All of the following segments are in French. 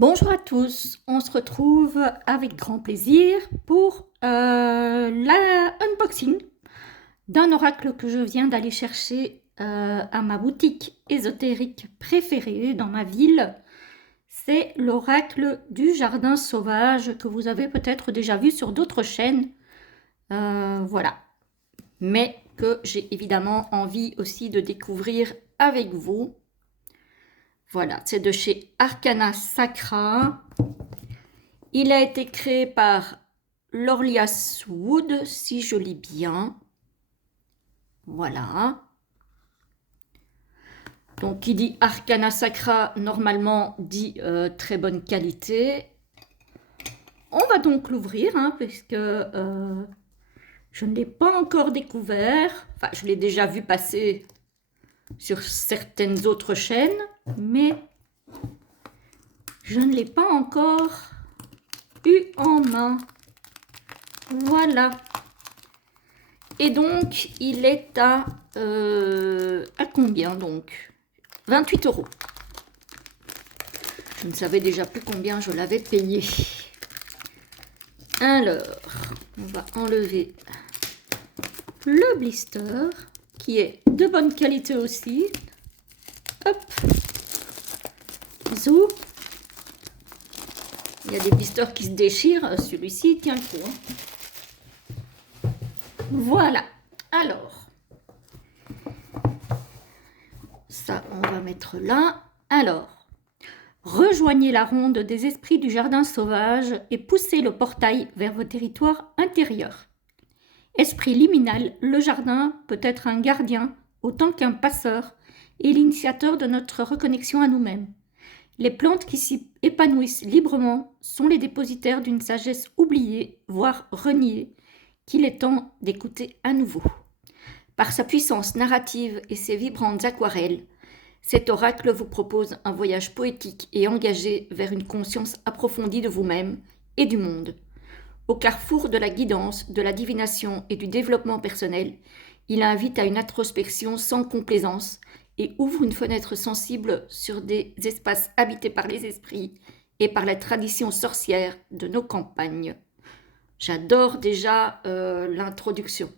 Bonjour à tous, on se retrouve avec grand plaisir pour l'unboxing d'un oracle que je viens d'aller chercher à ma boutique ésotérique préférée dans ma ville. C'est l'oracle du jardin sauvage que vous avez peut-être déjà vu sur d'autres chaînes. Voilà, mais que j'ai évidemment envie aussi de découvrir avec vous. Voilà, c'est de chez Arcana Sacra. Il a été créé par Lorlias Wood, si je lis bien. Voilà. Donc, qui dit Arcana Sacra, normalement, dit très bonne qualité. On va donc l'ouvrir, puisque je ne l'ai pas encore découvert. Enfin, je l'ai déjà vu passer sur certaines autres chaînes, mais je ne l'ai pas encore eu en main. Voilà. Et donc, il est à combien donc 28 €. Je ne savais déjà plus combien je l'avais payé. Alors, on va enlever le blister, qui est de bonne qualité aussi. Hop. Zou. Il y a des blisters qui se déchirent. Celui-ci tient le coup. Voilà. Alors, ça, on va mettre là. Alors, rejoignez la ronde des esprits du jardin sauvage et poussez le portail vers vos territoires intérieurs. Esprit liminal, le jardin peut être un gardien autant qu'un passeur et l'initiateur de notre reconnexion à nous-mêmes. Les plantes qui s'y épanouissent librement sont les dépositaires d'une sagesse oubliée, voire reniée, qu'il est temps d'écouter à nouveau. Par sa puissance narrative et ses vibrantes aquarelles, cet oracle vous propose un voyage poétique et engagé vers une conscience approfondie de vous-même et du monde. Au carrefour de la guidance, de la divination et du développement personnel, il invite à une introspection sans complaisance et ouvre une fenêtre sensible sur des espaces habités par les esprits et par la tradition sorcière de nos campagnes. J'adore déjà l'introduction.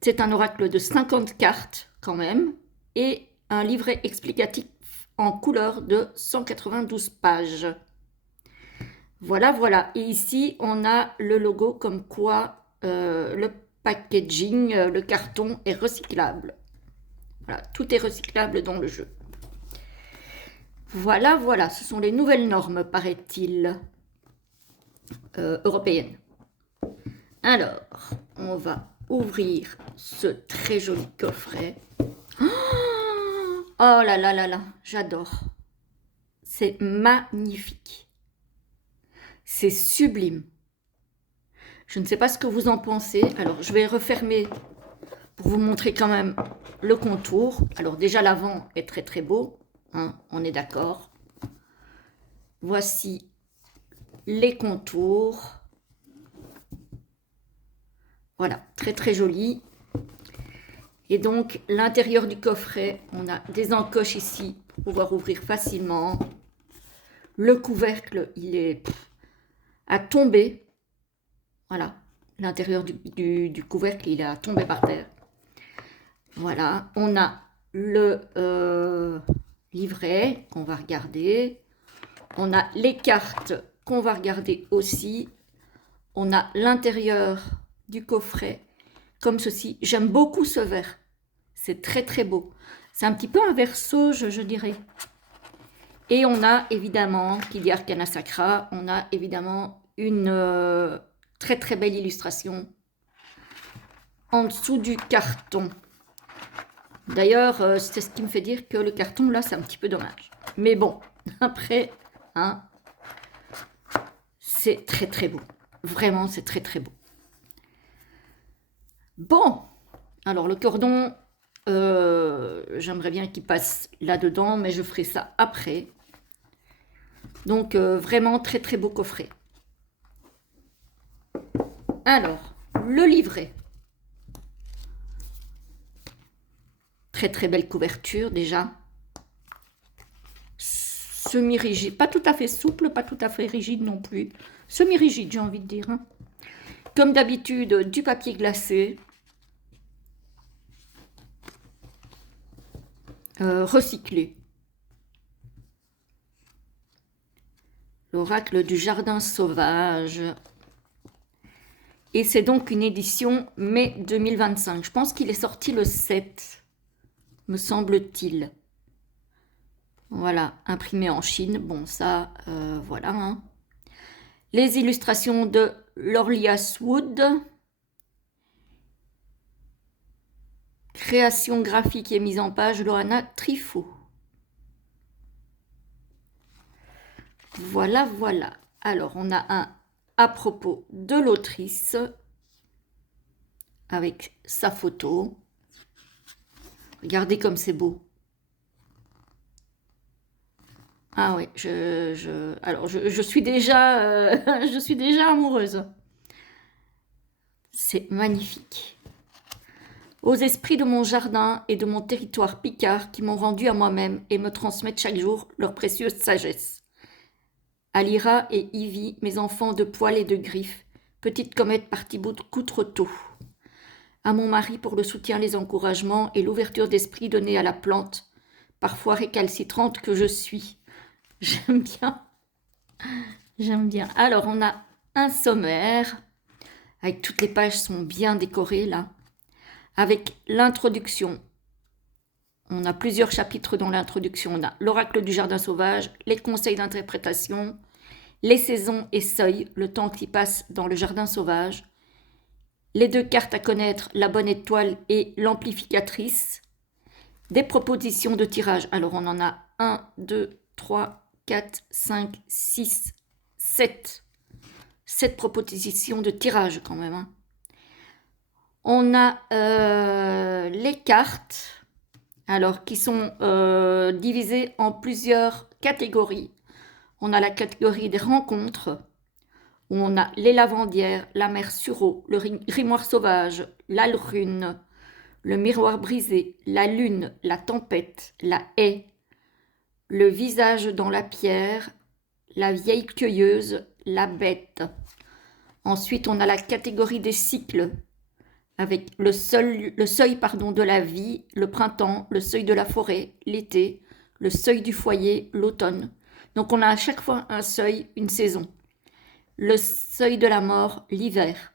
C'est un oracle de 50 cartes quand même et un livret explicatif en couleur de 192 pages. Voilà, voilà. Et ici, on a le logo comme quoi le packaging, le carton est recyclable. Voilà, tout est recyclable dans le jeu. Voilà, voilà. Ce sont les nouvelles normes, paraît-il, européennes. Alors, on va ouvrir ce très joli coffret. Oh là là là là, j'adore. C'est magnifique. C'est sublime. Je ne sais pas ce que vous en pensez. Alors, je vais refermer pour vous montrer quand même le contour. Alors, déjà, l'avant est très très beau. On est d'accord. Voici les contours. Voilà, très très joli. Et donc, l'intérieur du coffret, on a des encoches ici pour pouvoir ouvrir facilement. Le couvercle, il est à tomber. Voilà, l'intérieur du couvercle, il est à tomber par terre. Voilà, on a le livret qu'on va regarder. On a les cartes qu'on va regarder aussi. On a l'intérieur du coffret comme ceci. J'aime beaucoup ce vert. C'est très très beau. C'est un petit peu un vert sauge, je dirais. Et on a évidemment, qui dit Arcana Sacra, on a évidemment une très très belle illustration en dessous du carton. D'ailleurs, c'est ce qui me fait dire que le carton là, c'est un petit peu dommage. Mais bon, après, c'est très très beau. Vraiment, c'est très très beau. Bon, alors le cordon, j'aimerais bien qu'il passe là-dedans, mais je ferai ça après. Donc, vraiment très très beau coffret. Alors, le livret. Très très belle couverture déjà. semi-rigide. Pas tout à fait souple, pas tout à fait rigide non plus. Semi-rigide, j'ai envie de dire. Hein. Comme d'habitude, du papier glacé. Recyclé. L'oracle du jardin sauvage. Et c'est donc une édition mai 2025. Je pense qu'il est sorti le 7, me semble-t-il. Voilà, imprimé en Chine. Bon, ça, voilà. Hein. Les illustrations de Lorlias Wood. Création graphique et mise en page, Loana Trifot. Voilà, voilà. Alors, on a un à propos de l'autrice avec sa photo. Regardez comme c'est beau. Ah oui, je suis déjà, je suis déjà amoureuse. C'est magnifique. Aux esprits de mon jardin et de mon territoire picard qui m'ont rendu à moi-même et me transmettent chaque jour leur précieuse sagesse. À Lyra et Ivy, mes enfants de poils et de griffes, petite comète partie coup trop tôt. À mon mari pour le soutien, les encouragements et l'ouverture d'esprit donnée à la plante, parfois récalcitrante que je suis. J'aime bien. J'aime bien. Alors, on a un sommaire, avec toutes les pages sont bien décorées là, avec l'introduction. On a plusieurs chapitres dans l'introduction. On a l'oracle du jardin sauvage, les conseils d'interprétation, les saisons et seuils, le temps qui passe dans le jardin sauvage, les 2 cartes à connaître, la bonne étoile et l'amplificatrice, des propositions de tirage. Alors, on en a 1, 2, 3, 4, 5, 6, 7. 7 propositions de tirage quand même. Hein. On a les cartes, alors qui sont divisées en plusieurs catégories. On a la catégorie des rencontres, où on a les lavandières, la mer sur eau, le grimoire sauvage, la lune, le miroir brisé, la lune, la tempête, la haie, le visage dans la pierre, la vieille cueilleuse, la bête. Ensuite, on a la catégorie des cycles, avec le seuil de la vie, le printemps, le seuil de la forêt, l'été, le seuil du foyer, l'automne. Donc on a à chaque fois un seuil, une saison. Le seuil de la mort, l'hiver.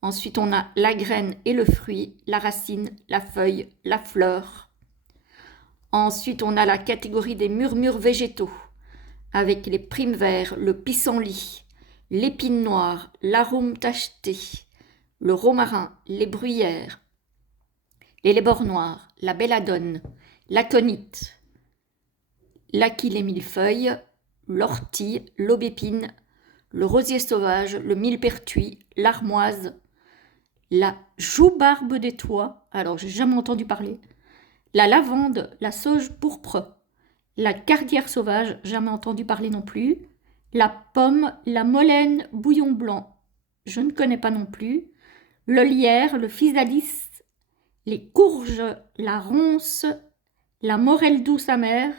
Ensuite, on a la graine et le fruit, la racine, la feuille, la fleur. Ensuite, on a la catégorie des murmures végétaux, avec les primes verts, le pissenlit, l'épine noire, l'arôme tacheté, le romarin, les bruyères, les lébores noirs, la belladone, l'aconite, l'aquil et millefeuille, l'ortie, l'aubépine, le rosier sauvage, le millepertuis, l'armoise, la joubarbe des toits, alors j'ai jamais entendu parler, la lavande, la sauge pourpre, la cardière sauvage, jamais entendu parler non plus, la pomme, la molène bouillon blanc, je ne connais pas non plus, le lierre, le physalis, les courges, la ronce, la morelle douce amère,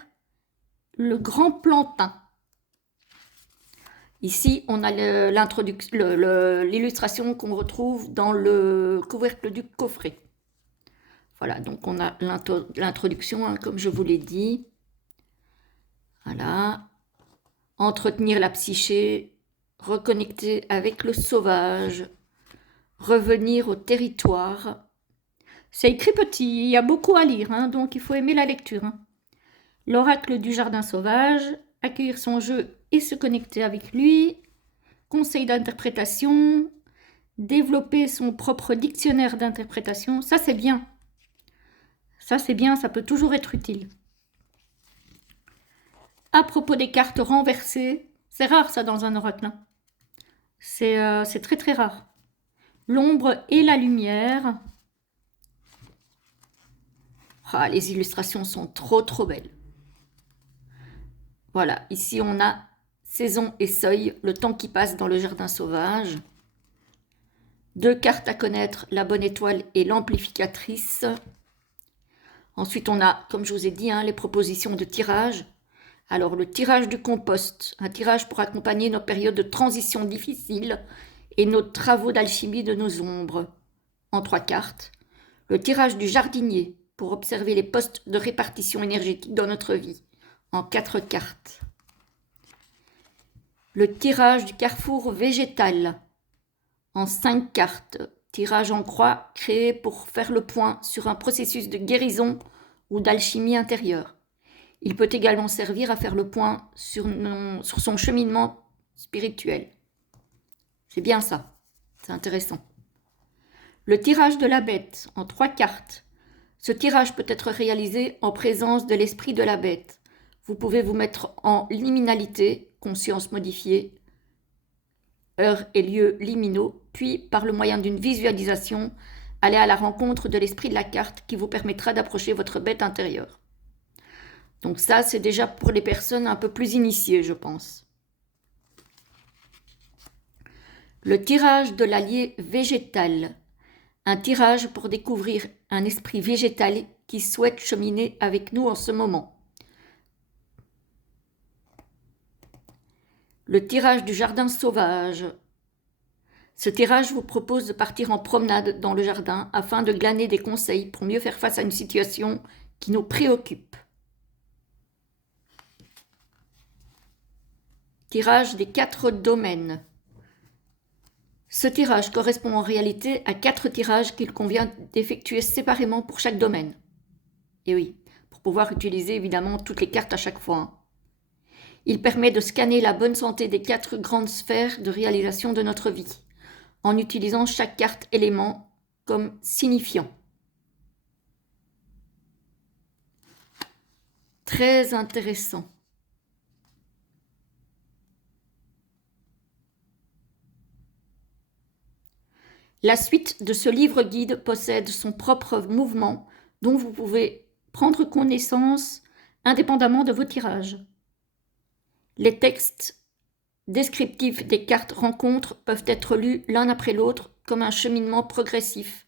le grand plantain. Ici, on a l'illustration qu'on retrouve dans le couvercle du coffret. Voilà, donc on a l'introduction, hein, comme je vous l'ai dit. Voilà. Entretenir la psyché, reconnecter avec le sauvage, revenir au territoire. C'est écrit petit, il y a beaucoup à lire, hein, donc il faut aimer la lecture. Hein. L'oracle du jardin sauvage, accueillir son jeu et se connecter avec lui, conseil d'interprétation, développer son propre dictionnaire d'interprétation, ça c'est bien. Ça c'est bien, ça peut toujours être utile. À propos des cartes renversées, c'est rare ça dans un oracle. Hein. C'est très très rare. L'ombre et la lumière. Ah, les illustrations sont trop belles. Voilà, ici on a saison et seuil, le temps qui passe dans le jardin sauvage. 2 cartes à connaître, la bonne étoile et l'amplificatrice. Ensuite on a, comme je vous ai dit, hein, les propositions de tirage Alors, le tirage du compost, un tirage pour accompagner nos périodes de transition difficiles et nos travaux d'alchimie de nos ombres, en 3 cartes. Le tirage du jardinier, pour observer les postes de répartition énergétique dans notre vie, en 4 cartes. Le tirage du carrefour végétal, en 5 cartes. Tirage en croix créé pour faire le point sur un processus de guérison ou d'alchimie intérieure. Il peut également servir à faire le point sur son cheminement spirituel. C'est bien ça, c'est intéressant. Le tirage de la bête, en 3 cartes. Ce tirage peut être réalisé en présence de l'esprit de la bête. Vous pouvez vous mettre en liminalité, conscience modifiée, heure et lieu liminaux, puis par le moyen d'une visualisation, aller à la rencontre de l'esprit de la carte qui vous permettra d'approcher votre bête intérieure. Donc ça, c'est déjà pour les personnes un peu plus initiées, je pense. Le tirage de l'allié végétal. Un tirage pour découvrir un esprit végétal qui souhaite cheminer avec nous en ce moment. Le tirage du jardin sauvage. Ce tirage vous propose de partir en promenade dans le jardin afin de glaner des conseils pour mieux faire face à une situation qui nous préoccupe. Tirage des 4 domaines. Ce tirage correspond en réalité à 4 tirages qu'il convient d'effectuer séparément pour chaque domaine. Et oui, pour pouvoir utiliser évidemment toutes les cartes à chaque fois. Il permet de scanner la bonne santé des 4 grandes sphères de réalisation de notre vie, en utilisant chaque carte élément comme signifiant. Très intéressant. La suite de ce livre-guide possède son propre mouvement dont vous pouvez prendre connaissance indépendamment de vos tirages. Les textes descriptifs des cartes rencontres peuvent être lus l'un après l'autre comme un cheminement progressif,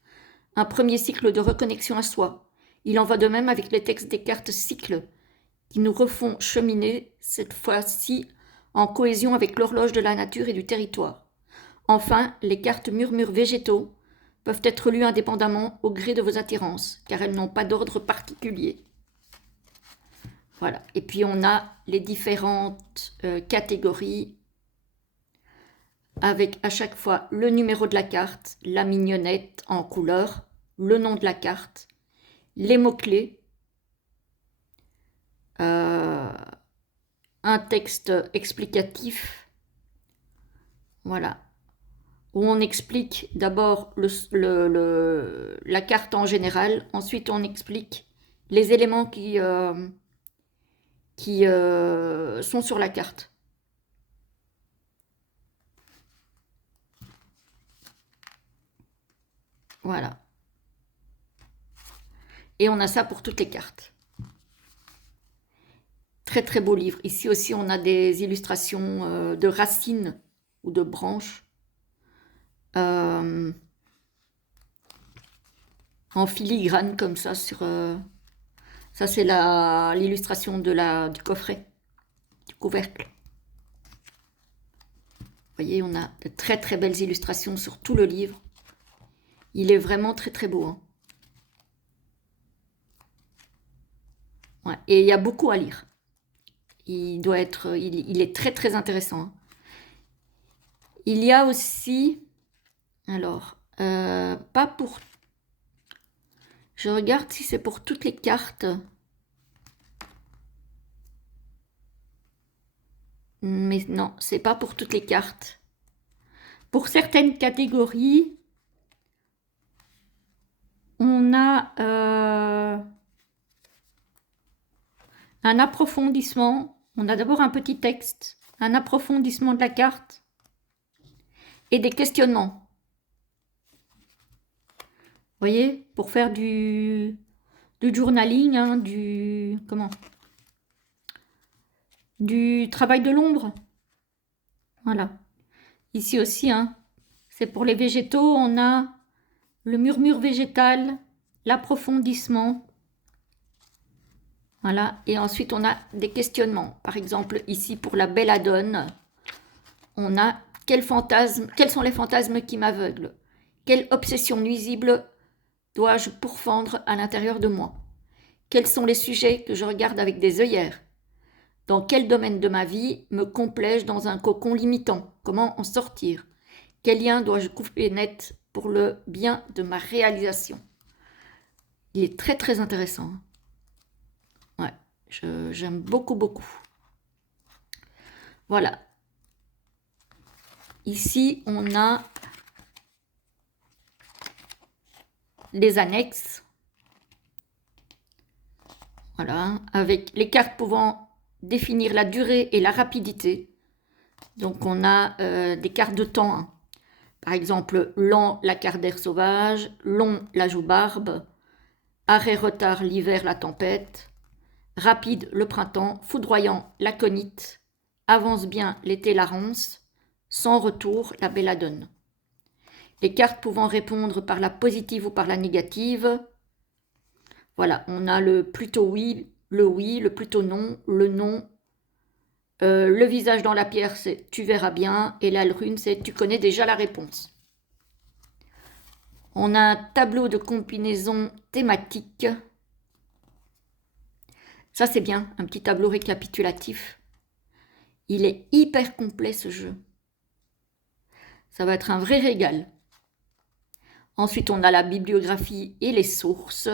un premier cycle de reconnexion à soi. Il en va de même avec les textes des cartes cycles qui nous refont cheminer, cette fois-ci en cohésion avec l'horloge de la nature et du territoire. Enfin, les cartes murmures végétaux peuvent être lues indépendamment au gré de vos attirances, car elles n'ont pas d'ordre particulier. Voilà. Et puis on a les différentes catégories avec à chaque fois le numéro de la carte, la mignonnette en couleur, le nom de la carte, les mots-clés, un texte explicatif. Voilà. Où on explique d'abord la carte en général, ensuite on explique les éléments qui sont sur la carte. Voilà. Et on a ça pour toutes les cartes. Très très beau livre. Ici aussi on a des illustrations de racines ou de branches. En filigrane comme ça sur ça c'est l'illustration du coffret, du couvercle. Vous voyez, on a de très très belles illustrations sur tout le livre. Il est vraiment très très beau, hein. Ouais, et il y a beaucoup à lire. Il est très très intéressant, hein. Il y a aussi, alors, pas pour... Je regarde si c'est pour toutes les cartes. Mais non, c'est pas pour toutes les cartes. Pour certaines catégories, on a un approfondissement. On a d'abord un petit texte, un approfondissement de la carte et des questionnements. Vous voyez, pour faire du journaling, hein, du travail de l'ombre. Voilà. Ici aussi, hein, c'est pour les végétaux, on a le murmure végétal, l'approfondissement. Voilà, et ensuite on a des questionnements. Par exemple, ici pour la belladone, on a quels sont les fantasmes qui m'aveuglent? Quelle obsession nuisible dois-je pourfendre à l'intérieur de moi? Quels sont les sujets que je regarde avec des œillères? Dans quel domaine de ma vie me complais-je dans un cocon limitant? Comment en sortir? Quel lien dois-je couper net pour le bien de ma réalisation? Il est très très intéressant. Ouais, j'aime beaucoup beaucoup. Voilà. Ici, on a les annexes. Voilà, avec les cartes pouvant définir la durée et la rapidité. Donc, on a des cartes de temps, hein. Par exemple, lent, la carte d'air sauvage, long, la joue-barbe, arrêt, retard, l'hiver, la tempête, rapide, le printemps, foudroyant, la conite, avance bien, l'été, la ronce, sans retour, la belladone. Les cartes pouvant répondre par la positive ou par la négative. Voilà, on a le plutôt oui, le plutôt non, le non. Le visage dans la pierre, c'est tu verras bien. Et la rune, c'est tu connais déjà la réponse. On a un tableau de combinaison thématique. Ça, c'est bien, un petit tableau récapitulatif. Il est hyper complet, ce jeu. Ça va être un vrai régal. Ensuite, on a la bibliographie et les sources.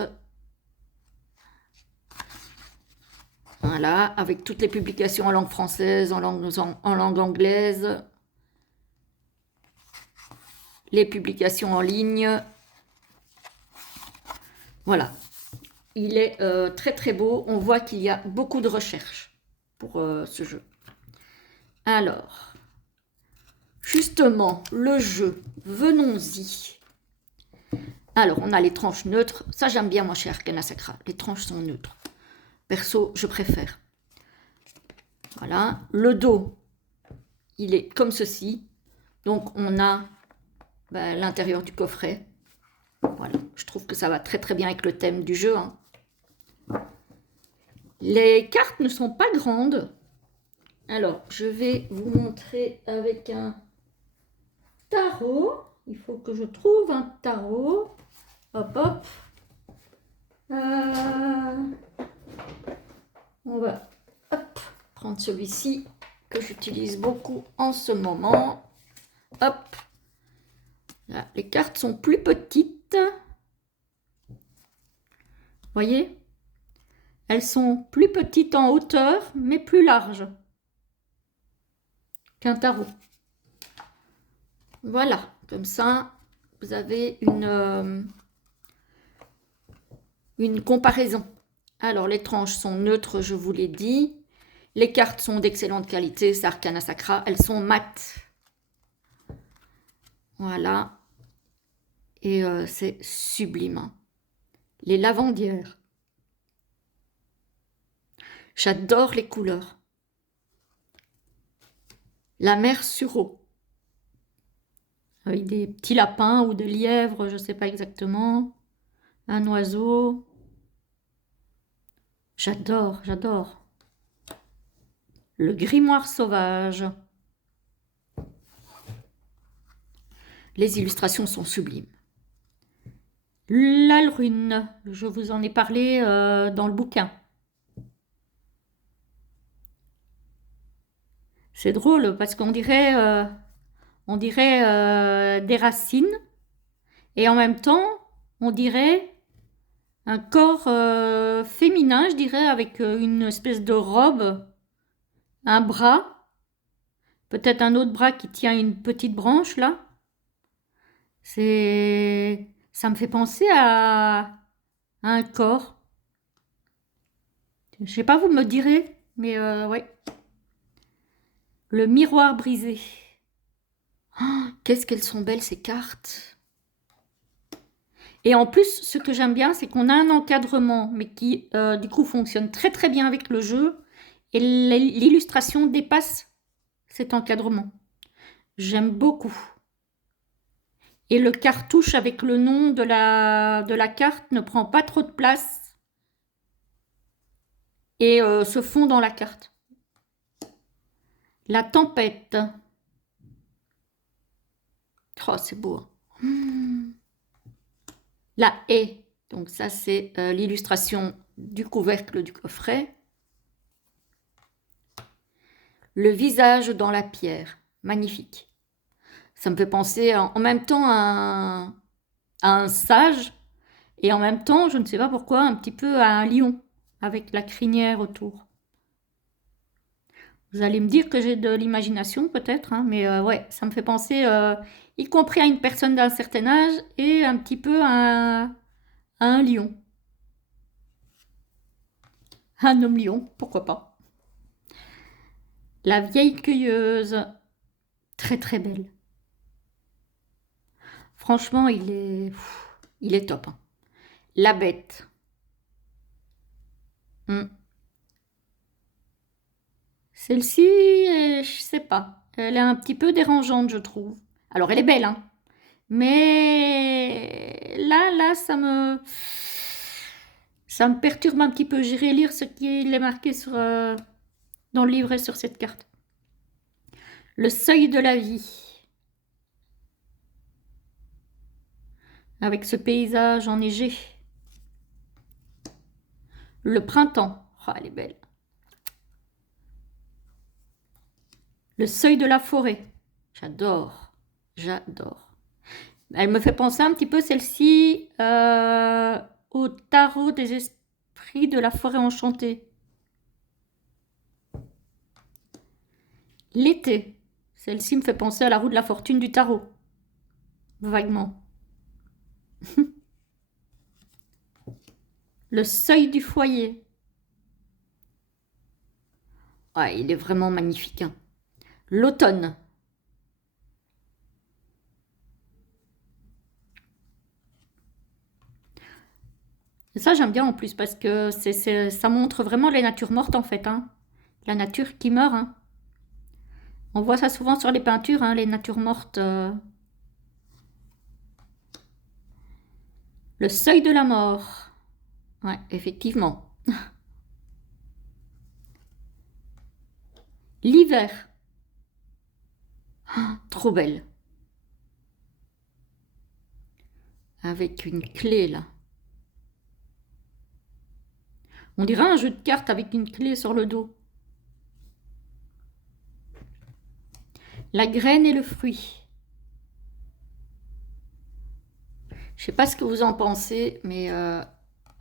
Voilà, avec toutes les publications en langue française, en langue anglaise. Les publications en ligne. Voilà. Il est très très beau. On voit qu'il y a beaucoup de recherches pour ce jeu. Alors, justement, le jeu, venons-y. Alors, on a les tranches neutres. Ça, j'aime bien, moi, chez Arcana Sacra. Les tranches sont neutres. Perso, je préfère. Voilà. Le dos, il est comme ceci. Donc, on a l'intérieur du coffret. Voilà. Je trouve que ça va très très bien avec le thème du jeu, hein. Les cartes ne sont pas grandes. Alors, je vais vous montrer avec un tarot. Il faut que je trouve un tarot. Hop, hop. On va prendre celui-ci que j'utilise beaucoup en ce moment. Hop. Là, les cartes sont plus petites. Voyez? Elles sont plus petites en hauteur, mais plus larges qu'un tarot. Voilà, comme ça, vous avez une comparaison. Alors, les tranches sont neutres, je vous l'ai dit. Les cartes sont d'excellente qualité, c'est Arcana Sacra. Elles sont mates. Voilà. Et c'est sublime. Les lavandières. J'adore les couleurs. La mer sur eau. Avec des petits lapins ou des lièvres, je ne sais pas exactement. Un oiseau. J'adore, j'adore. Le grimoire sauvage. Les illustrations sont sublimes. L'Alrune, je vous en ai parlé dans le bouquin. C'est drôle parce qu'on dirait, des racines et en même temps, on dirait un corps féminin, je dirais, avec une espèce de robe, un bras, peut-être un autre bras qui tient une petite branche là. Ça me fait penser à un corps. Je sais pas, vous me direz, mais ouais. Le miroir brisé. Oh, qu'est-ce qu'elles sont belles ces cartes. Et en plus, ce que j'aime bien, c'est qu'on a un encadrement, mais qui, du coup, fonctionne très très bien avec le jeu. Et l'illustration dépasse cet encadrement. J'aime beaucoup. Et le cartouche avec le nom de la carte ne prend pas trop de place. et se fond dans la carte. La tempête. Oh, c'est beau. La haie. Donc ça, c'est l'illustration du couvercle du coffret. Le visage dans la pierre. Magnifique. Ça me fait penser en même temps à un sage et en même temps, je ne sais pas pourquoi, un petit peu à un lion avec la crinière autour. Vous allez me dire que j'ai de l'imagination peut-être, hein, mais ouais, ça me fait penser, y compris à une personne d'un certain âge et un petit peu à un lion. Un homme lion, pourquoi pas. La vieille cueilleuse, très très belle. Franchement, il est top. Hein. La bête. Celle-ci, je sais pas. Elle est un petit peu dérangeante, je trouve. Alors, elle est belle, hein. Mais là, ça me perturbe un petit peu. J'irai lire ce qui est marqué dans le livret sur cette carte. Le seuil de la vie. Avec ce paysage enneigé. Le printemps. Oh, elle est belle. Le seuil de la forêt. J'adore. J'adore. Elle me fait penser un petit peu celle-ci au tarot des esprits de la forêt enchantée. L'été. Celle-ci me fait penser à la roue de la fortune du tarot. Vaguement. Le seuil du foyer. Ah, il est vraiment magnifique. Hein. L'automne. Et ça, j'aime bien en plus parce que ça montre vraiment les natures mortes en fait. Hein. La nature qui meurt. Hein. On voit ça souvent sur les peintures, hein, les natures mortes. Le seuil de la mort. Ouais, effectivement. L'hiver. Ah, trop belle. Avec une clé là. On dirait un jeu de cartes avec une clé sur le dos. La graine et le fruit. Je sais pas ce que vous en pensez, mais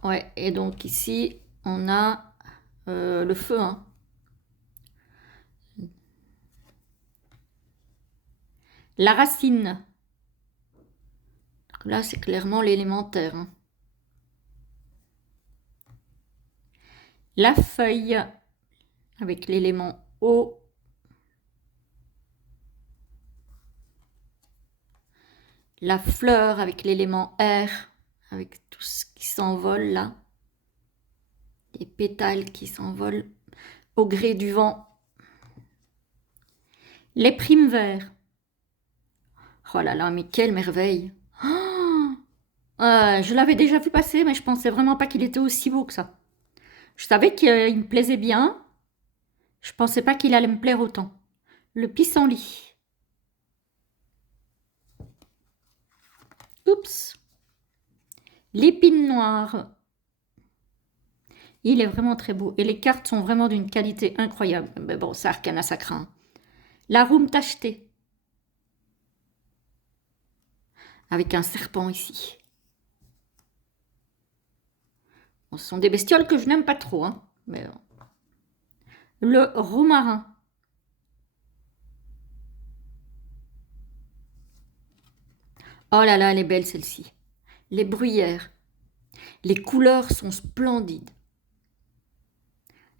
ouais. Et donc ici, on a le feu. Hein. La racine. Là, c'est clairement l'élémentaire. Hein. La feuille avec l'élément eau. La fleur avec l'élément air, avec tout ce qui s'envole là. Les pétales qui s'envolent au gré du vent. Les primes verts. Oh là là, mais quelle merveille! Oh, je l'avais déjà vu passer, mais je pensais vraiment pas qu'il était aussi beau que ça. Je savais qu'il me plaisait bien. Je pensais pas qu'il allait me plaire autant. Le pissenlit. Oups. L'épine noire. Il est vraiment très beau. Et les cartes sont vraiment d'une qualité incroyable. Mais bon, ça arcana ça craint. La roue tachetée. Avec un serpent ici. Bon, ce sont des bestioles que je n'aime pas trop. Hein, mais le romarin. Oh là là, elle est belle celle-ci. Les bruyères. Les couleurs sont splendides.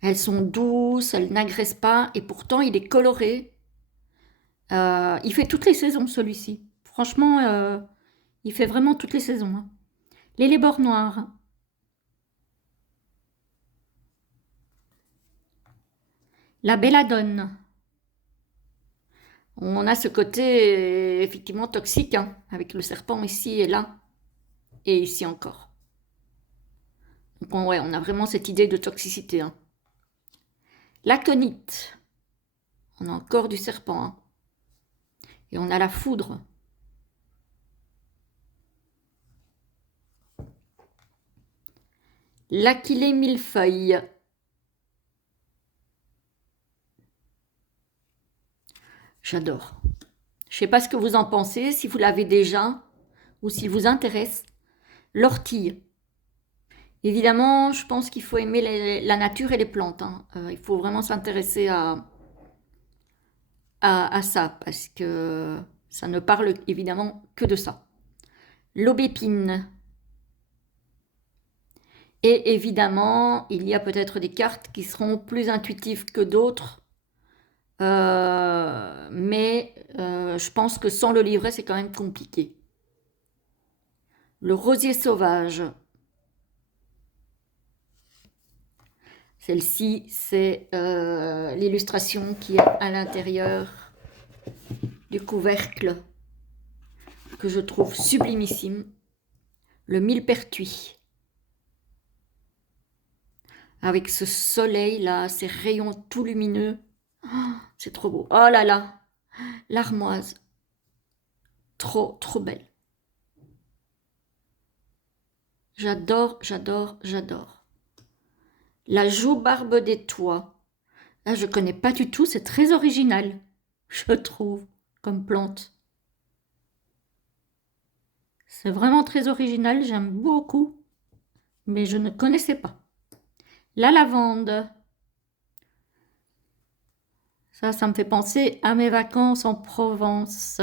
Elles sont douces, elles n'agressent pas et pourtant il est coloré. Il fait toutes les saisons celui-ci. Franchement, il fait vraiment toutes les saisons. Hein. Les lébores noirs. La belladone. On a ce côté effectivement toxique, hein, avec le serpent ici et là, et ici encore. Donc ouais, on a vraiment cette idée de toxicité. Hein. L'aconite. On a encore du serpent. Hein. Et on a la foudre. L'Aquilée millefeuille. J'adore. Je ne sais pas ce que vous en pensez, si vous l'avez déjà ou s'il vous intéresse. L'ortie. Évidemment, je pense qu'il faut aimer la nature et les plantes. Hein. Il faut vraiment s'intéresser à ça parce que ça ne parle évidemment que de ça. L'aubépine. Et évidemment, il y a peut-être des cartes qui seront plus intuitives que d'autres. Mais je pense que sans le livret, c'est quand même compliqué. Le rosier sauvage. Celle-ci, c'est l'illustration qui est à l'intérieur du couvercle que je trouve sublimissime. Le millepertuis. Avec ce soleil là, ces rayons tout lumineux. Oh, c'est trop beau. Oh là là, l'armoise. Trop, trop belle. J'adore, j'adore, j'adore. La joue-barbe des toits. Là, je ne connais pas du tout, c'est très original, je trouve, comme plante. C'est vraiment très original, j'aime beaucoup, mais je ne connaissais pas. La lavande. Ça me fait penser à mes vacances en Provence.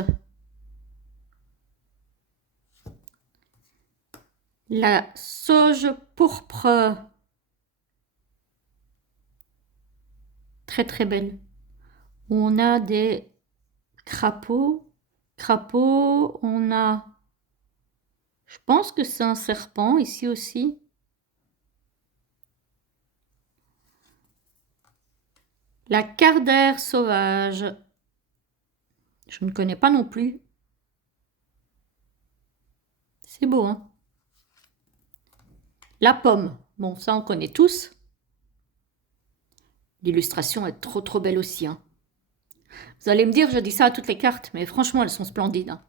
La sauge pourpre. Très très belle. On a des crapauds. On a... Je pense que c'est un serpent ici aussi. La cardère sauvage. Je ne connais pas non plus. C'est beau, hein? La pomme. Bon, ça, on connaît tous. L'illustration est trop, trop belle aussi, hein. Vous allez me dire, je dis ça à toutes les cartes, mais franchement, elles sont splendides. Hein.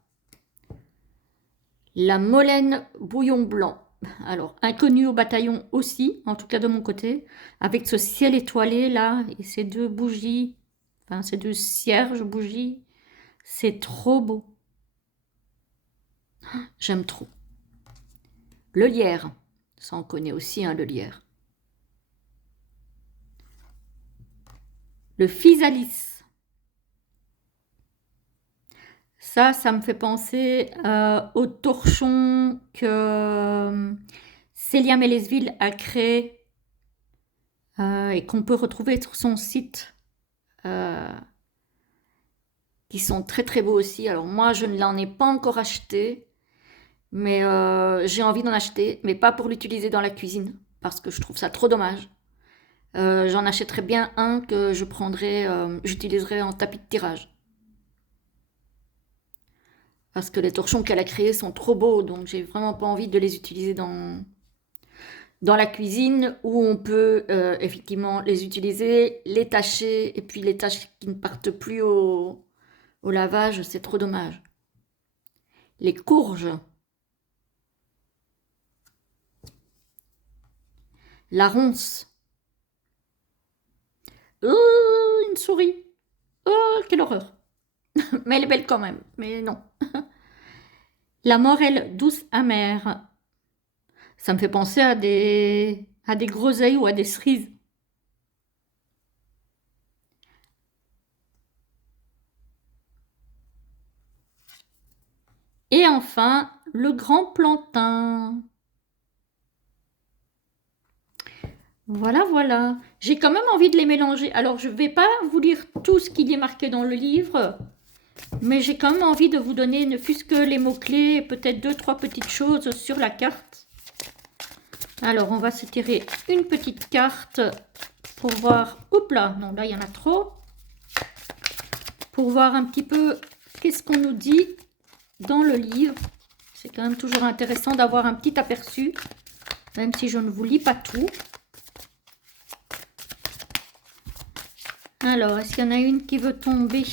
La Molène bouillon blanc. Alors, inconnue au bataillon aussi, en tout cas de mon côté, avec ce ciel étoilé là, et ces deux bougies, enfin ces deux cierges bougies, c'est trop beau. J'aime trop. Le lierre, ça on connaît aussi, hein, le lierre. Le physalis. Ça me fait penser au torchon que Célia Mélesville a créé et qu'on peut retrouver sur son site, qui sont très très beaux aussi. Alors moi, je ne l'en ai pas encore acheté, mais j'ai envie d'en acheter, mais pas pour l'utiliser dans la cuisine, parce que je trouve ça trop dommage. J'en achèterai bien un que je prendrai, j'utiliserai en tapis de tirage. Parce que les torchons qu'elle a créés sont trop beaux, donc j'ai vraiment pas envie de les utiliser dans la cuisine, où on peut effectivement les utiliser, les tâcher, et puis les tâches qui ne partent plus au lavage, c'est trop dommage. Les courges. La ronce. Oh, une souris. Oh, quelle horreur. Mais elle est belle quand même, mais non. La morelle douce amère. Ça me fait penser à des groseilles ou à des cerises. Et enfin, le grand plantain. Voilà, voilà. J'ai quand même envie de les mélanger. Alors, je ne vais pas vous lire tout ce qu'il y est marqué dans le livre, mais j'ai quand même envie de vous donner, ne fût-ce que les mots-clés, et peut-être 2-3 petites choses sur la carte. Alors, on va se tirer une petite carte pour voir... Oups là, non, là, il y en a trop. Pour voir un petit peu qu'est-ce qu'on nous dit dans le livre. C'est quand même toujours intéressant d'avoir un petit aperçu, même si je ne vous lis pas tout. Alors, est-ce qu'il y en a une qui veut tomber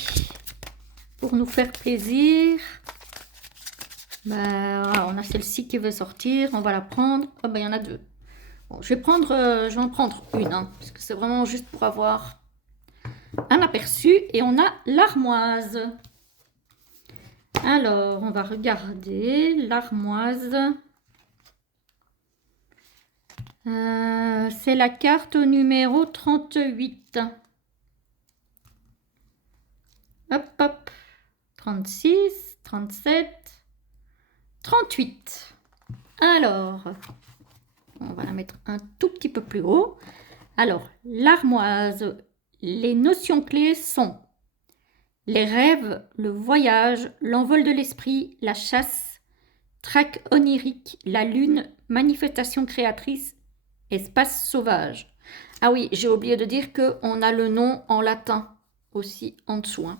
pour nous faire plaisir? Voilà, on a celle-ci qui veut sortir, on va la prendre. Ah il y en a deux. Bon, je vais en prendre une, hein, parce que c'est vraiment juste pour avoir un aperçu. Et on a l'armoise. Alors, on va regarder l'armoise. C'est la carte numéro 38. Hop, hop. 36, 37, 38. Alors, on va la mettre un tout petit peu plus haut. Alors, l'armoise, les notions clés sont les rêves, le voyage, l'envol de l'esprit, la chasse, traque onirique, la lune, manifestation créatrice, espace sauvage. Ah oui, j'ai oublié de dire qu'on a le nom en latin aussi en dessous. Hein.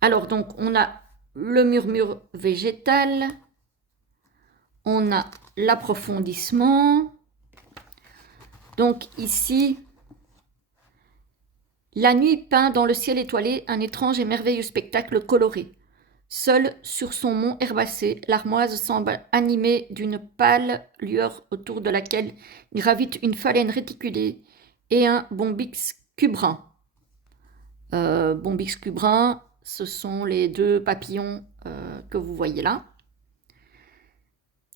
Alors, donc, on a le murmure végétal, on a l'approfondissement. Donc, ici, la nuit peint dans le ciel étoilé un étrange et merveilleux spectacle coloré. Seule sur son mont herbacé, l'armoise semble animée d'une pâle lueur autour de laquelle gravite une phalène réticulée et un bombix cubrin. Bombix cubrin, ce sont les deux papillons que vous voyez là.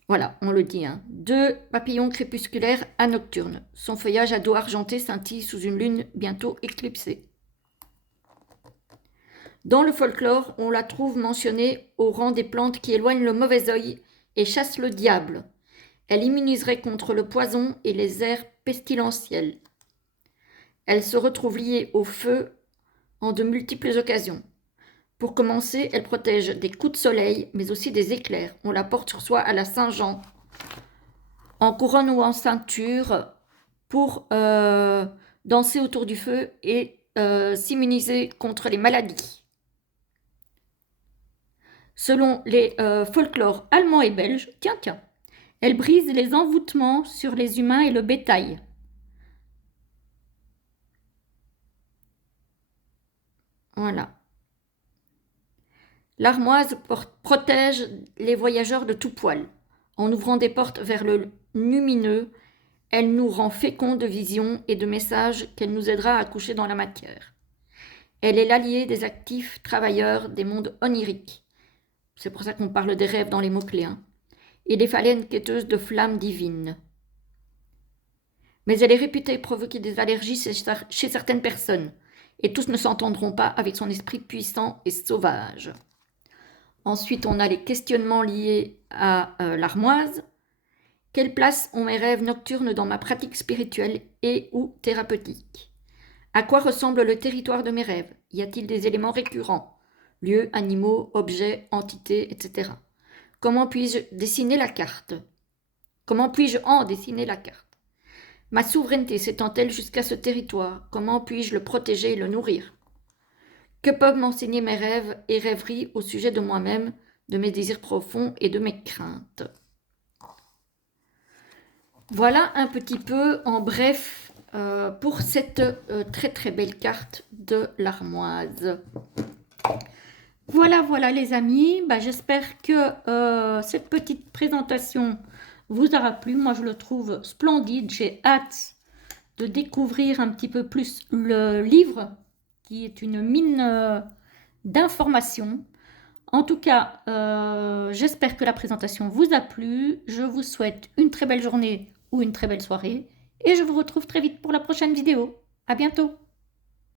Voilà, on le dit, hein. Deux papillons crépusculaires à nocturne. Son feuillage à dos argenté scintille sous une lune bientôt éclipsée. Dans le folklore, on la trouve mentionnée au rang des plantes qui éloignent le mauvais œil et chassent le diable. Elle immuniserait contre le poison et les airs pestilentiels. Elle se retrouve liée au feu en de multiples occasions. Pour commencer, elle protège des coups de soleil, mais aussi des éclairs. On la porte sur soi à la Saint-Jean, en couronne ou en ceinture, pour danser autour du feu et s'immuniser contre les maladies. Selon les folklores allemands et belges, tiens, elle brise les envoûtements sur les humains et le bétail. Voilà. L'armoise protège les voyageurs de tout poil. En ouvrant des portes vers le lumineux, elle nous rend féconds de visions et de messages qu'elle nous aidera à coucher dans la matière. Elle est l'alliée des actifs travailleurs des mondes oniriques. C'est pour ça qu'on parle des rêves dans les mots-clés. Hein. Et des phalènes quêteuses de flammes divines. Mais elle est réputée provoquer des allergies chez certaines personnes. Et tous ne s'entendront pas avec son esprit puissant et sauvage. Ensuite, on a les questionnements liés à l'armoise. Quelle place ont mes rêves nocturnes dans ma pratique spirituelle et ou thérapeutique? À quoi ressemble le territoire de mes rêves? Y a-t-il des éléments récurrents? Lieux, animaux, objets, entités, etc. Comment puis-je dessiner la carte? Comment puis-je en dessiner la carte? Ma souveraineté s'étend-elle jusqu'à ce territoire? Comment puis-je le protéger et le nourrir? Que peuvent m'enseigner mes rêves et rêveries au sujet de moi-même, de mes désirs profonds et de mes craintes? Voilà un petit peu en bref pour cette très très belle carte de l'armoise. Voilà les amis, j'espère que cette petite présentation vous aura plu. Moi je le trouve splendide, j'ai hâte de découvrir un petit peu plus le livre qui est une mine d'informations. En tout cas, j'espère que la présentation vous a plu. Je vous souhaite une très belle journée ou une très belle soirée. Et je vous retrouve très vite pour la prochaine vidéo. À bientôt!